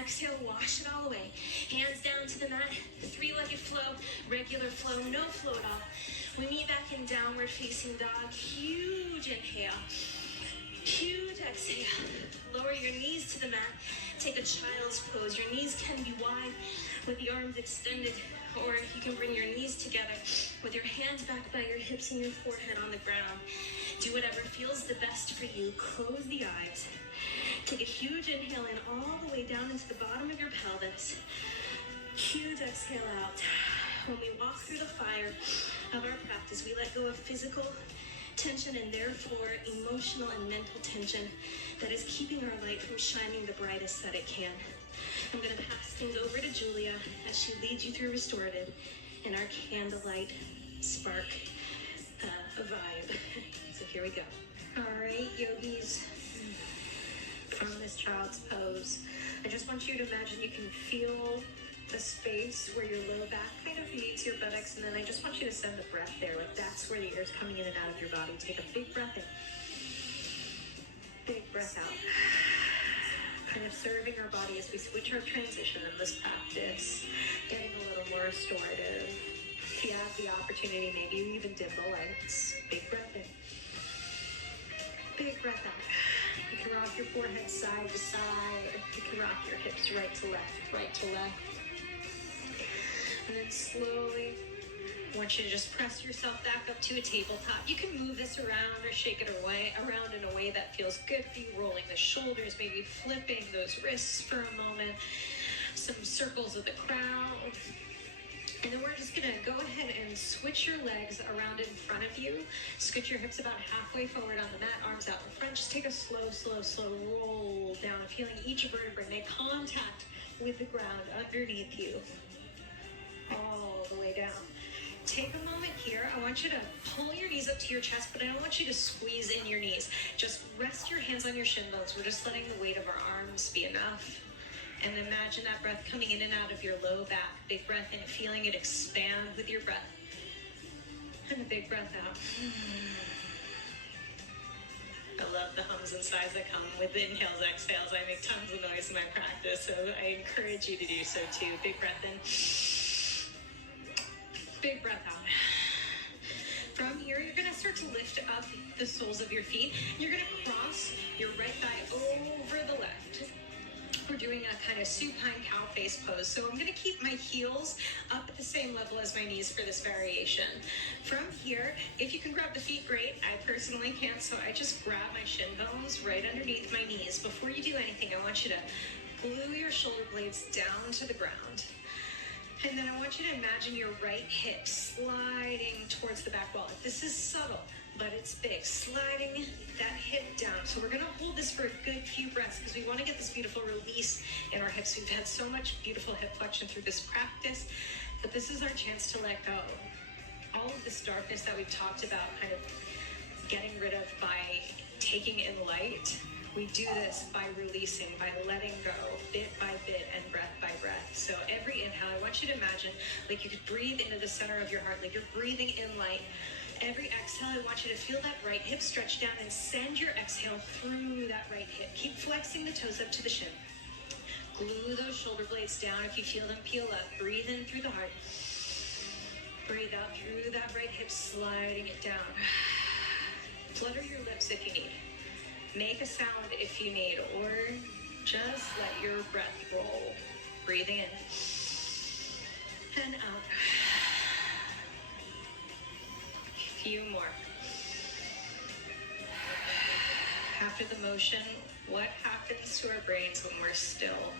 Exhale, wash it all away. Hands down to the mat. Three-legged flow, regular flow, no flow at all. We meet back in downward facing dog. Huge inhale. Huge exhale. Lower your knees to the mat. Take a child's pose. Your knees can be wide with the arms extended, or you can bring your knees together with your hands back by your hips and your forehead on the ground. Do whatever feels the best for you. Close the eyes. Take a huge inhale in all the way down into the bottom of your pelvis. Huge exhale out. When we walk through the fire of our practice, we let go of physical tension and therefore emotional and mental tension that is keeping our light from shining the brightest that it can. I'm going to pass things over to Julia as she leads you through restorative in our candlelight spark vibe. So here we go. All right, yogis, from this child's pose, I just want you to imagine you can feel the space where your low back kind of meets your buttocks, and then I just want you to send the breath there, like that's where the air's coming in and out of your body. Take a big breath in, big breath out. Kind of serving our body as we switch our transition in this practice, getting a little more restorative. If you have the opportunity, maybe you even dim the lights. Big breath in, big breath out. You can rock your forehead side to side. You can rock your hips right to left, right to left. And then slowly, I want you to just press yourself back up to a tabletop. You can move this around or shake it around in a way that feels good for you, rolling the shoulders, maybe flipping those wrists for a moment, some circles of the crown. And then we're just gonna go ahead and switch your legs around in front of you. Scoot your hips about halfway forward on the mat, arms out in front. Just take a slow, slow, slow roll down, feeling each vertebrae make contact with the ground underneath you. All the way down. Take a moment here. I want you to pull your knees up to your chest, but I don't want you to squeeze in your knees. Just rest your hands on your shin bones. We're just letting the weight of our arms be enough. And imagine that breath coming in and out of your low back. Big breath in, feeling it expand with your breath. And a big breath out. I love the hums and sighs that come with inhales, exhales. I make tons of noise in my practice, so I encourage you to do so too. Big breath in. Big breath out. From here, you're going to start to lift up the soles of your feet. You're going to cross your right thigh over the left. We're doing a kind of supine cow face pose. So I'm going to keep my heels up at the same level as my knees for this variation. From here, if you can grab the feet, great. I personally can't, so I just grab my shin bones right underneath my knees. Before you do anything, I want you to glue your shoulder blades down to the ground. And then I want you to imagine your right hip sliding towards the back wall. This is subtle, but it's big. Sliding that hip down. So we're going to hold this for a good few breaths because we want to get this beautiful release in our hips. We've had so much beautiful hip flexion through this practice, but this is our chance to let go. All of this darkness that we've talked about kind of getting rid of by taking in light. We do this by releasing, by letting go, bit by bit and breath by breath. So every inhale, I want you to imagine like you could breathe into the center of your heart, like you're breathing in light. Every exhale, I want you to feel that right hip stretch down and send your exhale through that right hip. Keep flexing the toes up to the shin. Glue those shoulder blades down. If you feel them peel up, breathe in through the heart. Breathe out through that right hip, sliding it down. Flutter your lips if you need. Make a sound if you need, or just let your breath roll. Breathing in and out. A few more. After the motion, what happens to our brains when we're still?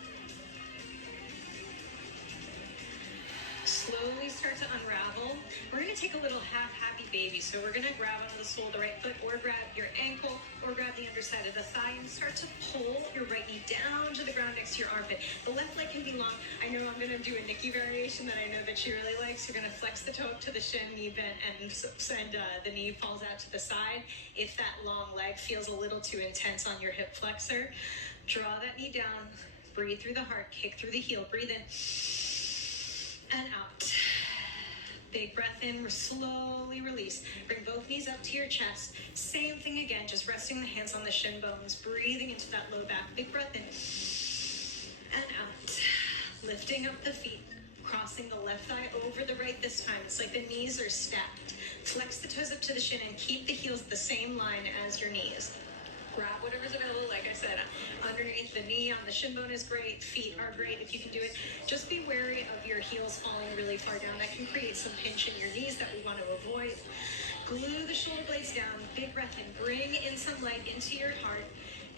Slowly start to unravel. We're going to take a little half happy baby. So we're going to grab onto the sole of the right foot, or grab your ankle, or grab the underside of the thigh, and start to pull your right knee down to the ground next to your armpit. The left leg can be long. I know I'm going to do a Nikki variation that I know that she really likes. You're going to flex the toe up to the shin, knee bent, and the knee falls out to the side. If that long leg feels a little too intense on your hip flexor, draw that knee down, breathe through the heart, kick through the heel, breathe in and out. Big breath in, slowly release. Bring both knees up to your chest. Same thing again, just resting the hands on the shin bones, breathing into that low back. Big breath in and out. Lifting up the feet, crossing the left thigh over the right this time. It's like the knees are stacked. Flex the toes up to the shin and keep the heels the same line as your knees. Grab whatever's available, like I said, underneath the knee, on the shin bone is great, feet are great if you can do it. Just be wary of your heels falling really far down. That can create some pinch in your knees that we want to avoid. Glue the shoulder blades down, big breath in, bring in some light into your heart.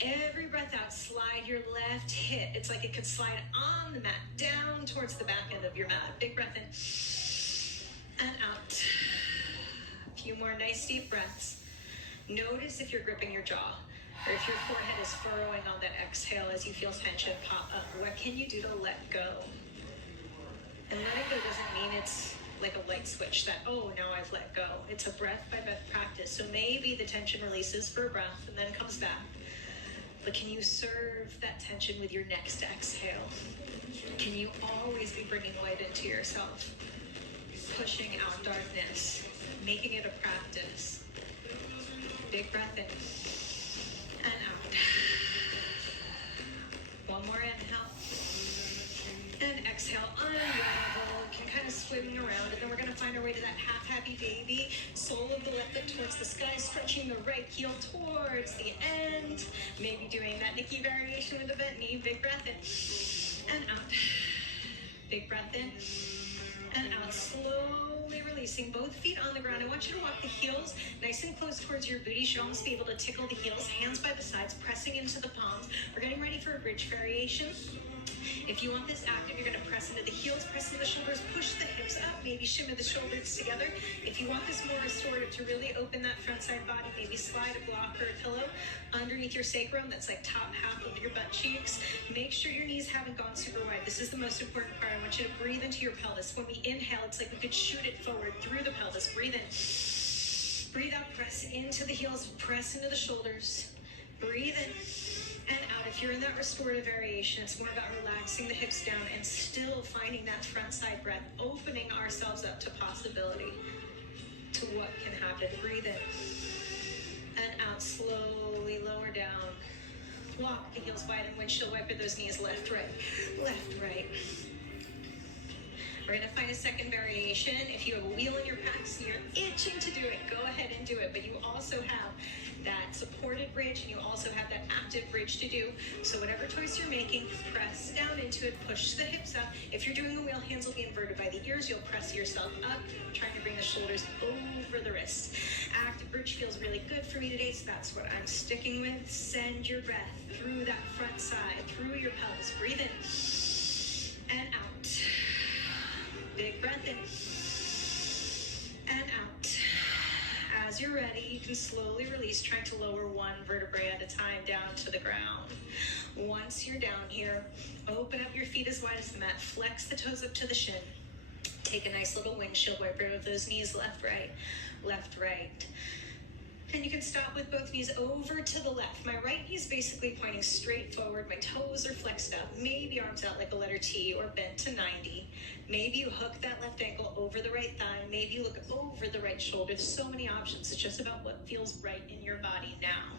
Every breath out, slide your left hip. It's like it could slide on the mat, down towards the back end of your mat. Big breath in and out. A few more nice deep breaths. Notice if you're gripping your jaw, or if your forehead is furrowing on that exhale as you feel tension pop up. What can you do to let go? And letting go doesn't mean it's like a light switch that, oh, now I've let go. It's a breath by breath practice. So maybe the tension releases for a breath and then comes back. But can you serve that tension with your next exhale? Can you always be bringing light into yourself? Pushing out darkness, making it a practice. Big breath in and out. One more inhale. And exhale, unravel. You can kind of swim around, and then we're going to find our way to that half happy baby. Sole of the left foot towards the sky, stretching the right heel towards the end. Maybe doing that Nikki variation with the bent knee. Big breath in and out. Big breath in and out. Slowly releasing both feet on the ground. I want you to walk the heels nice and close towards your booty. You should almost be able to tickle the heels. Hands by the sides, pressing into the palms. We're getting ready for a bridge variation. If you want this active, you're going to press into the heels, press into the shoulders, push the hips up, maybe shimmy the shoulders together. If you want this more restorative to really open that front side body, maybe slide a block or a pillow underneath your sacrum. That's like top half of your butt cheeks. Make sure your knees haven't gone super wide. This is the most important part. I want you to breathe into your pelvis. When we inhale, it's like we could shoot it forward through the pelvis. Breathe in. Breathe out, press into the heels, press into the shoulders. Breathe in and out. If you're in that restorative variation, it's more about relaxing the hips down and still finding that front side breath, opening ourselves up to possibility, to what can happen. Breathe in and out. Slowly lower down. Walk the heels wide and windshield wiper those knees left, right, left, right. We're going to find a second variation. If you have a wheel in your packs and you're itching to do it, go ahead and do it. But you also have that supported bridge, and you also have that active bridge to do. So whatever choice you're making, press down into it, push the hips up. If you're doing the wheel, hands will be inverted by the ears. You'll press yourself up, trying to bring the shoulders over the wrists. Active bridge feels really good for me today, so that's what I'm sticking with. Send your breath through that front side, through your pelvis. Breathe in and out. Big breath in and out. As you're ready, you can slowly release, trying to lower one vertebrae at a time down to the ground. Once you're down here, open up your feet as wide as the mat. Flex the toes up to the shin. Take a nice little windshield wiper of those knees, left, right, left, right. And you can stop with both knees over to the left. My right knee is basically pointing straight forward. My toes are flexed up. Maybe arms out like a letter T or bent to 90. Maybe you hook that left ankle over the right thigh. Maybe you look over the right shoulder. There's so many options. It's just about what feels right in your body now.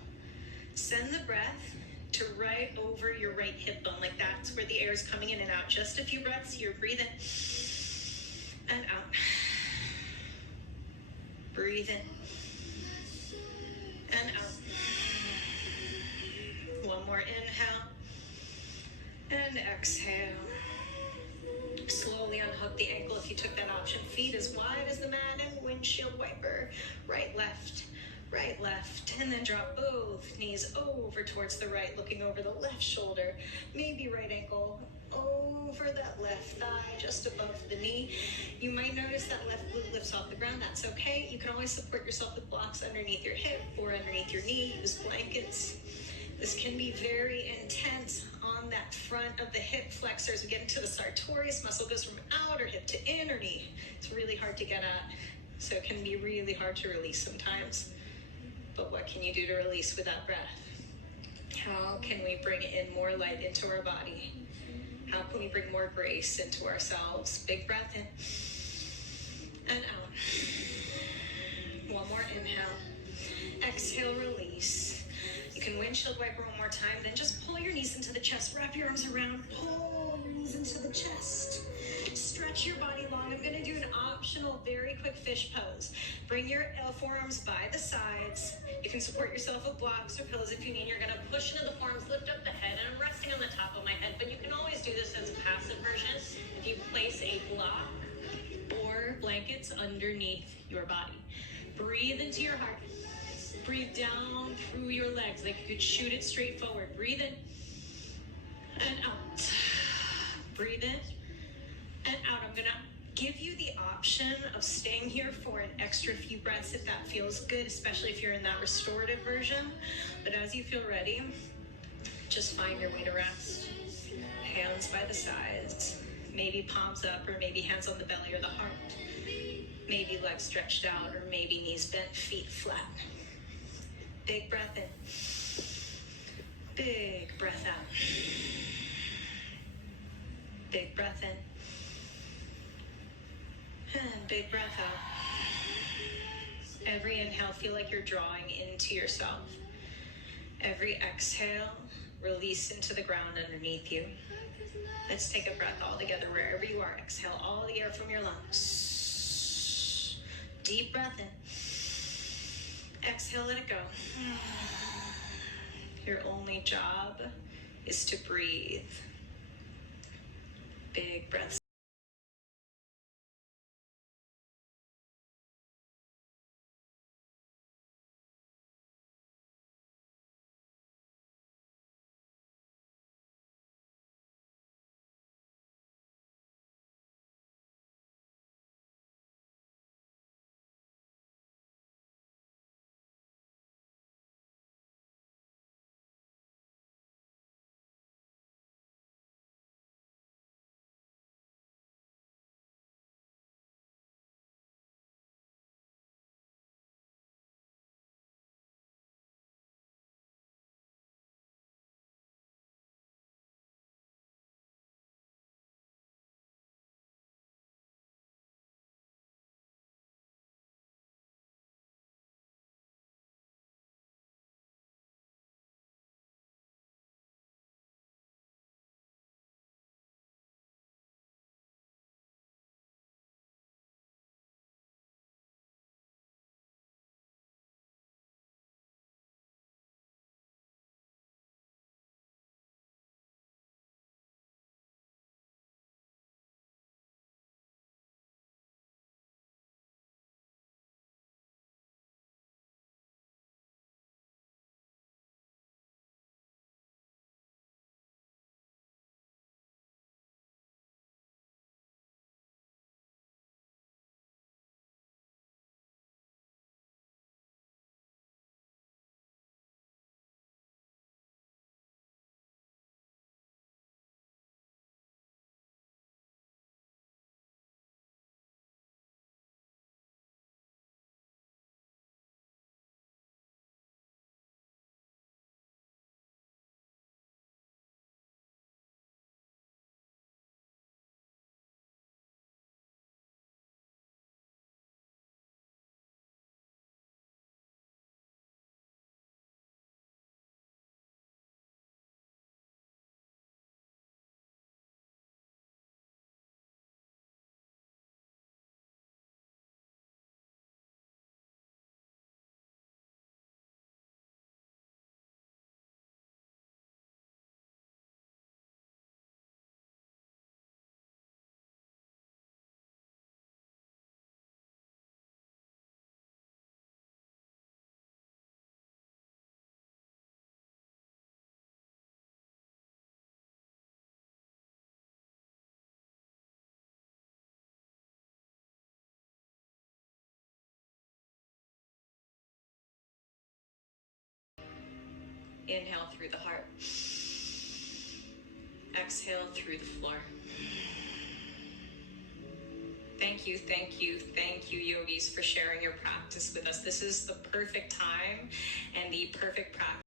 Send the breath to right over your right hip bone. Like that's where the air is coming in and out. Just a few breaths here. Breathe in and out. Breathe in and out. One more inhale and exhale. Slowly unhook the ankle if you took that option. Feet as wide as the mat and windshield wiper. Right, left, and then drop both knees over towards the right, looking over the left shoulder. Maybe right ankle over that left thigh, just above the knee. You might notice that left glute lifts off the ground. That's okay. You can always support yourself with blocks underneath your hip or underneath your knee. Use blankets. This can be very intense on that front of the hip flexors. We get into the sartorius. Muscle goes from outer hip to inner knee. It's really hard to get at, so it can be really hard to release sometimes. But what can you do to release with that breath? How can we bring in more light into our body? How can we bring more grace into ourselves? Big breath in and out. One more inhale. Exhale, release. You can windshield wiper one more time, then just pull your knees into the chest. Wrap your arms around, pull your knees into the chest. Stretch your body long. I'm gonna do an optional, very quick fish pose. Bring your forearms by the sides. You can support yourself with blocks or pillows if you need. You're gonna push into the forearms, lift up the head, and I'm resting on the top of my head, but you can always do this as a passive version if you place a block or blankets underneath your body. Breathe into your heart. Breathe down through your legs like you could shoot it straight forward. Breathe in and out. Breathe in and out. I'm gonna give you the option of staying here for an extra few breaths if that feels good, especially if you're in that restorative version. But as you feel ready, just find your way to rest. Hands by the sides, maybe palms up, or maybe hands on the belly or the heart. Maybe legs stretched out, or maybe knees bent, feet flat. Big breath in. Big breath out. Big breath in. And big breath out. Every inhale, feel like you're drawing into yourself. Every exhale, release into the ground underneath you. Let's take a breath all together wherever you are. Exhale all the air from your lungs. Deep breath in. Exhale, let it go. Your only job is to breathe. Big breaths. Inhale through the heart. Exhale through the floor. Thank you, yogis, for sharing your practice with us. This is the perfect time and the perfect practice